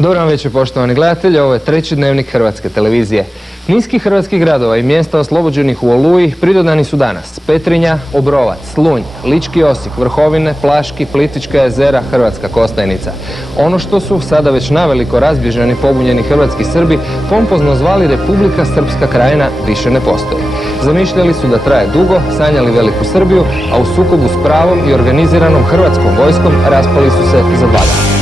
Dobro vam večer, poštovani gledatelji, ovo je treći dnevnik Hrvatske televizije. Niski hrvatskih gradova i mjesta oslobođenih u Oluji pridodani su danas Petrinja, Obrovac, Slunj, Lički Osijek, Vrhovine, Plaški, Plitvička jezera, Hrvatska Kostajnica. Ono što su sada već naveliko razbježani pobunjeni hrvatski Srbi pompozno zvali Republika Srpska krajina više ne postoji. Zamišljali su da traje dugo, sanjali veliku Srbiju, a u sukobu s pravom i organiziranom hrvatskom vojskom raspali su se za 2 dana.